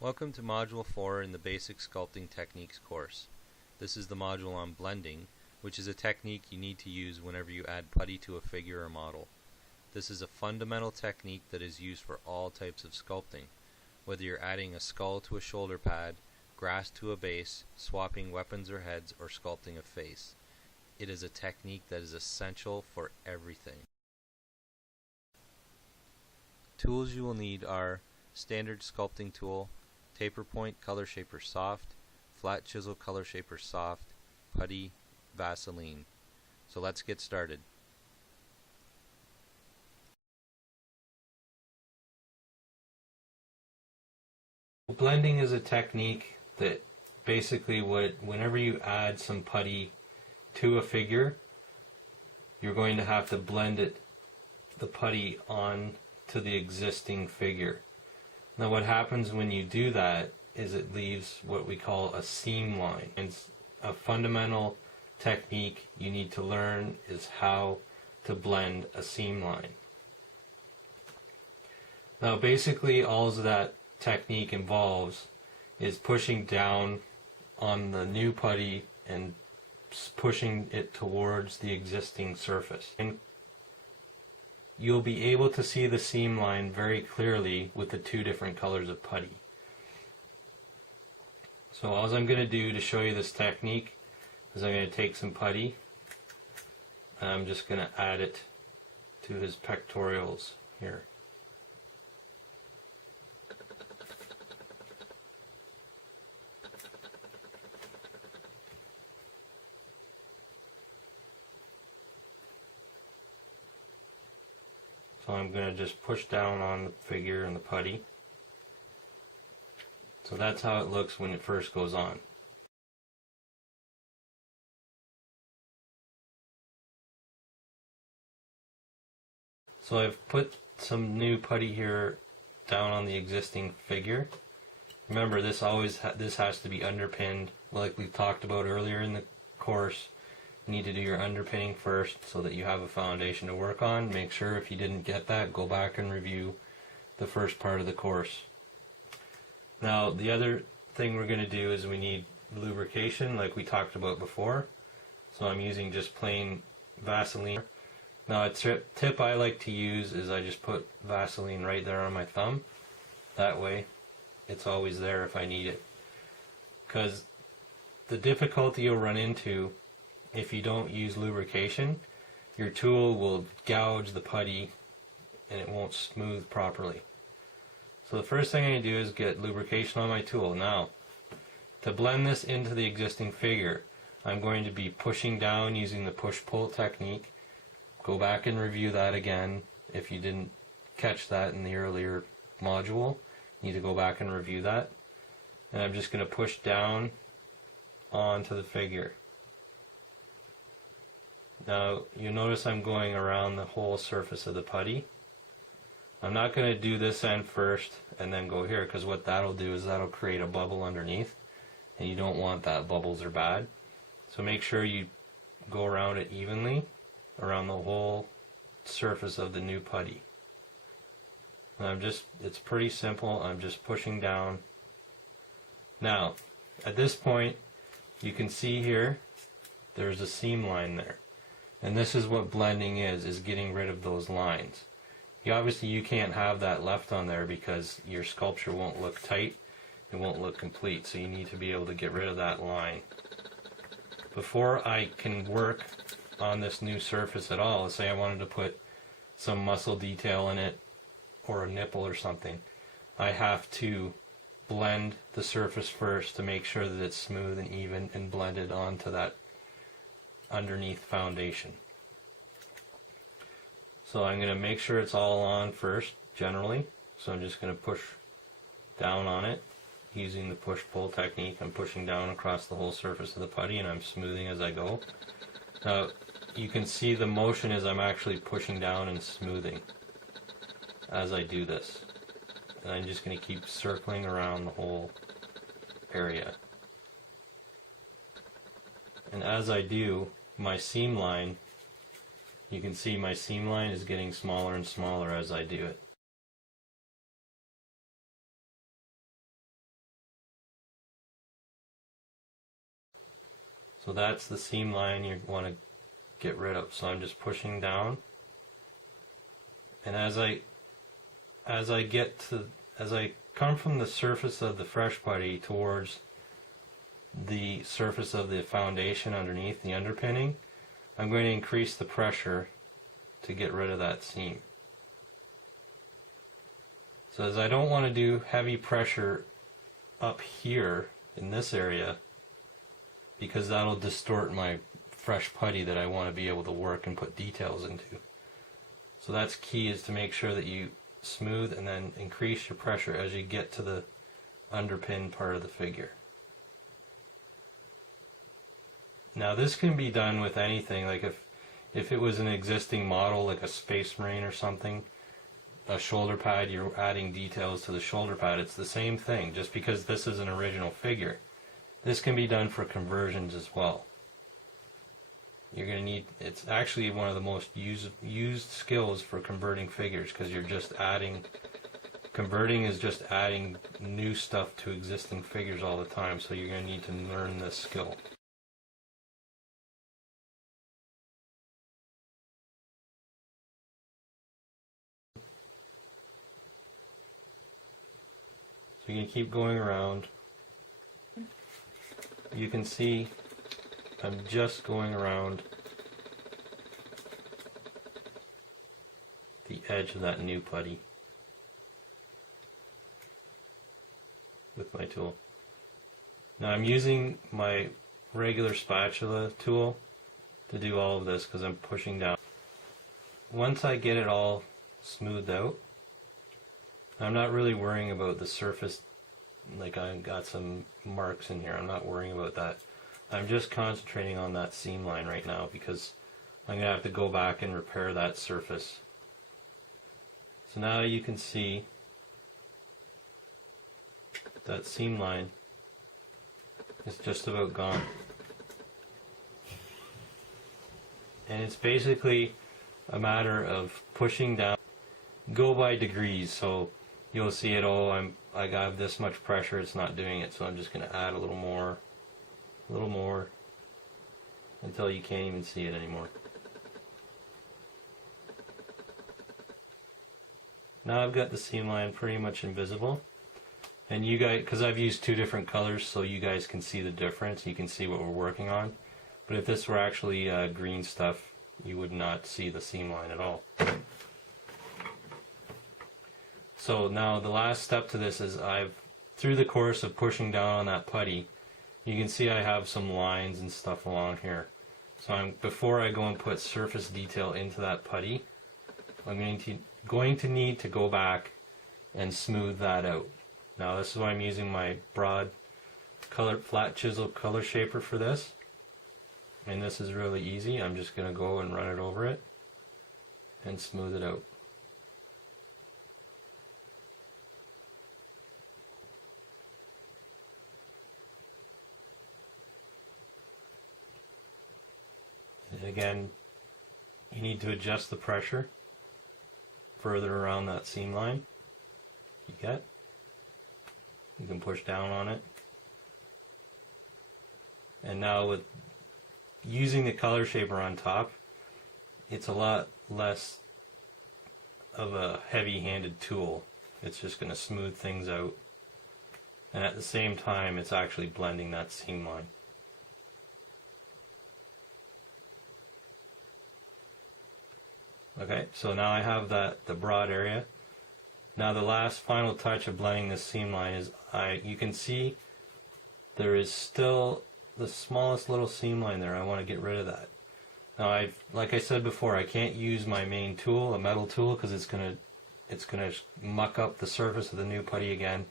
Welcome to Module 4 in the Basic Sculpting Techniques course. This is the module on blending, which is a technique you need to use whenever you add putty to a figure or model. This is a fundamental technique that is used for all types of sculpting, whether you're adding a skull to a shoulder pad, grass to a base, swapping weapons or heads, or sculpting a face. It is a technique that is essential for everything. Tools you will need are standard sculpting tool, taper point color shaper soft, flat chisel color shaper soft, putty, Vaseline. So let's get started. Blending is a technique that basically whenever you add some putty to a figure, you're going to have to blend the putty on to the existing figure. Now what happens when you do that is it leaves what we call a seam line. It's a fundamental technique you need to learn is how to blend a seam line. Now basically all that technique involves is pushing down on the new putty and pushing it towards the existing surface. And you'll be able to see the seam line very clearly with the two different colors of putty. So all I'm going to do to show you this technique is I'm going to take some putty and I'm just going to add it to his pectorals here. So I'm going to just push down on the figure and the putty. So that's how it looks when it first goes on. So I've put some new putty here down on the existing figure. Remember, this has to be underpinned, like we talked about earlier in the course. You need to do your underpinning first so that you have a foundation to work on. Make sure if you didn't get that, go back and review the first part of the course. Now the other thing we're going to do is we need lubrication like we talked about before. So I'm using just plain Vaseline. Now a tip I like to use is I just put Vaseline right there on my thumb. That way it's always there if I need it. Because the difficulty you'll run into if you don't use lubrication, your tool will gouge the putty and it won't smooth properly. So the first thing I'm going to do is get lubrication on my tool. Now, to blend this into the existing figure, I'm going to be pushing down using the push-pull technique. Go back and review that again if you didn't catch that in the earlier module. You need to go back and review that. And I'm just going to push down onto the figure. Now you notice I'm going around the whole surface of the putty. I'm not going to do this end first and then go here, because what that'll do is that'll create a bubble underneath, and you don't want that. Bubbles are bad. So make sure you go around it evenly around the whole surface of the new putty. And it's pretty simple. I'm just pushing down. Now at this point you can see here there's a seam line there. And this is what blending is getting rid of those lines. Obviously you can't have that left on there because your sculpture won't look tight, it won't look complete, so you need to be able to get rid of that line. Before I can work on this new surface at all, let's say I wanted to put some muscle detail in it or a nipple or something, I have to blend the surface first to make sure that it's smooth and even and blended onto that underneath foundation. So I'm going to make sure it's all on first generally, so I'm just going to push down on it using the push-pull technique. I'm pushing down across the whole surface of the putty and I'm smoothing as I go. Now you can see the motion as I'm actually pushing down and smoothing as I do this, and I'm just going to keep circling around the whole area. And as I do, my seam line, you can see my seam line is getting smaller and smaller as I do it. So that's the seam line you want to get rid of. So I'm just pushing down, and as I come from the surface of the fresh putty towards the surface of the foundation underneath the underpinning, I'm going to increase the pressure to get rid of that seam. So as I don't want to do heavy pressure up here in this area, because that'll distort my fresh putty that I want to be able to work and put details into. So that's key, is to make sure that you smooth and then increase your pressure as you get to the underpin part of the figure. Now this can be done with anything, like if it was an existing model like a Space Marine or something, a shoulder pad, you're adding details to the shoulder pad, it's the same thing. Just because this is an original figure, this can be done for conversions as well. You're going to need, it's actually one of the most used skills for converting figures, because you're just adding, converting is just adding new stuff to existing figures all the time, so you're going to need to learn this skill. So you can keep going around. You can see I'm just going around the edge of that new putty with my tool. Now I'm using my regular spatula tool to do all of this because I'm pushing down. Once I get it all smoothed out, I'm not really worrying about the surface, like I've got some marks in here, I'm not worrying about that. I'm just concentrating on that seam line right now because I'm going to have to go back and repair that surface. So now you can see that seam line is just about gone. And it's basically a matter of pushing down, go by degrees. So you'll see it, oh, I got this much pressure, it's not doing it, so I'm just going to add a little more, until you can't even see it anymore. Now I've got the seam line pretty much invisible, and you guys, because I've used two different colors so you guys can see the difference, you can see what we're working on. But if this were actually green stuff, you would not see the seam line at all. So now the last step to this is through the course of pushing down on that putty, you can see I have some lines and stuff along here. So before I go and put surface detail into that putty, I'm going to need to go back and smooth that out. Now this is why I'm using my broad flat chisel color shaper for this. And this is really easy. I'm just going to go and run it over it and smooth it out. And again, you need to adjust the pressure further around that seam line. You can push down on it. And now with using the color shaper on top, it's a lot less of a heavy-handed tool. It's just going to smooth things out, and at the same time it's actually blending that seam line. Okay, so now I have the broad area. Now the last final touch of blending this seam line is you can see there is still the smallest little seam line there. I want to get rid of that. Now like I said before, I can't use my main tool, a metal tool, because it's gonna muck up the surface of the new putty again,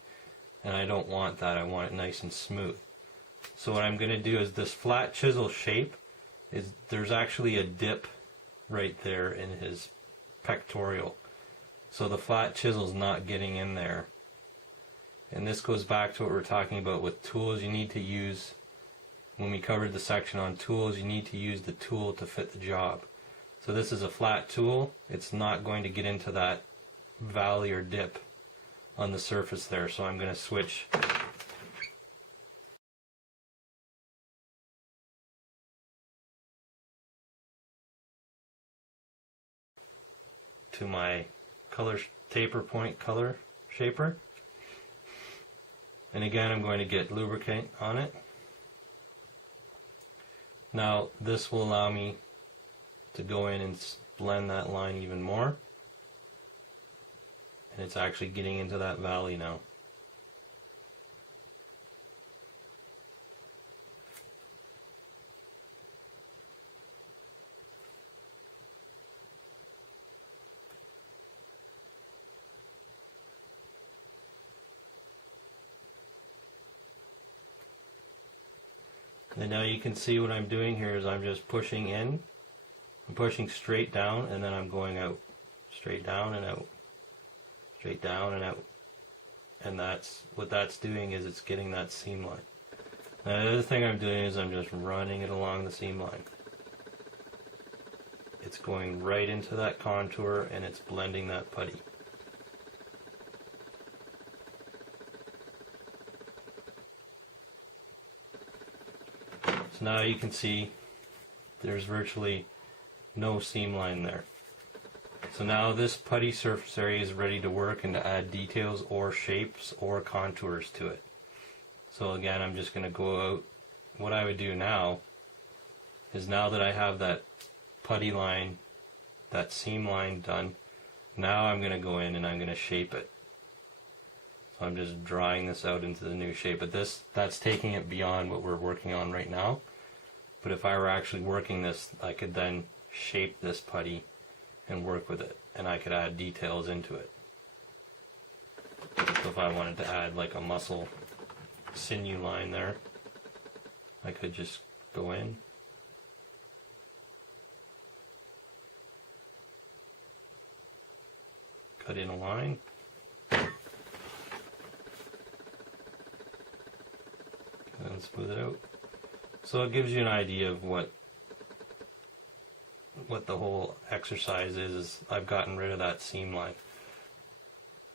and I don't want that. I want it nice and smooth. So what I'm gonna do is this flat chisel shape there's actually a dip right there in his pectoral. So the flat chisel's not getting in there. And this goes back to what we're talking about with tools. You need to use, when we covered the section on tools, you need to use the tool to fit the job. So this is a flat tool. It's not going to get into that valley or dip on the surface there. So I'm going to switch to my color taper point color shaper. And again, I'm going to get lubricant on it. Now this will allow me to go in and blend that line even more. And it's actually getting into that valley now. And now you can see what I'm doing here is I'm just pushing in. I'm pushing straight down and then I'm going out. Straight down and out. Straight down and out. And that's what that's doing, is it's getting that seam line. Now the other thing I'm doing is I'm just running it along the seam line. It's going right into that contour and it's blending that putty. So now you can see there's virtually no seam line there. So now this putty surface area is ready to work and to add details or shapes or contours to it. So again, I'm just going to go out. What I would do now is, now that I have that putty line, that seam line done, now I'm going to go in and I'm going to shape it. So I'm just drawing this out into the new shape. But that's taking it beyond what we're working on right now. But if I were actually working this, I could then shape this putty and work with it. And I could add details into it. So if I wanted to add like a muscle sinew line there, I could just go in. Cut in a line. And smooth it out. So it gives you an idea of what the whole exercise is. I've gotten rid of that seam line.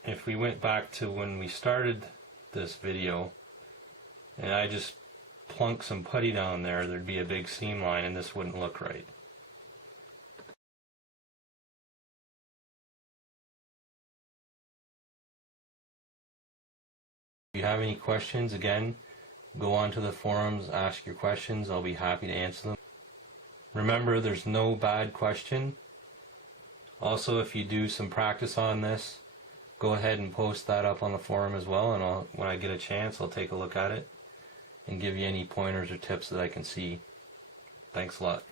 If we went back to when we started this video and I just plunk some putty down there, there'd be a big seam line and this wouldn't look right. If you have any questions, again, go on to the forums, ask your questions. I'll be happy to answer them. Remember, there's no bad question. Also, if you do some practice on this, go ahead and post that up on the forum as well, and when I get a chance, I'll take a look at it and give you any pointers or tips that I can see. Thanks a lot.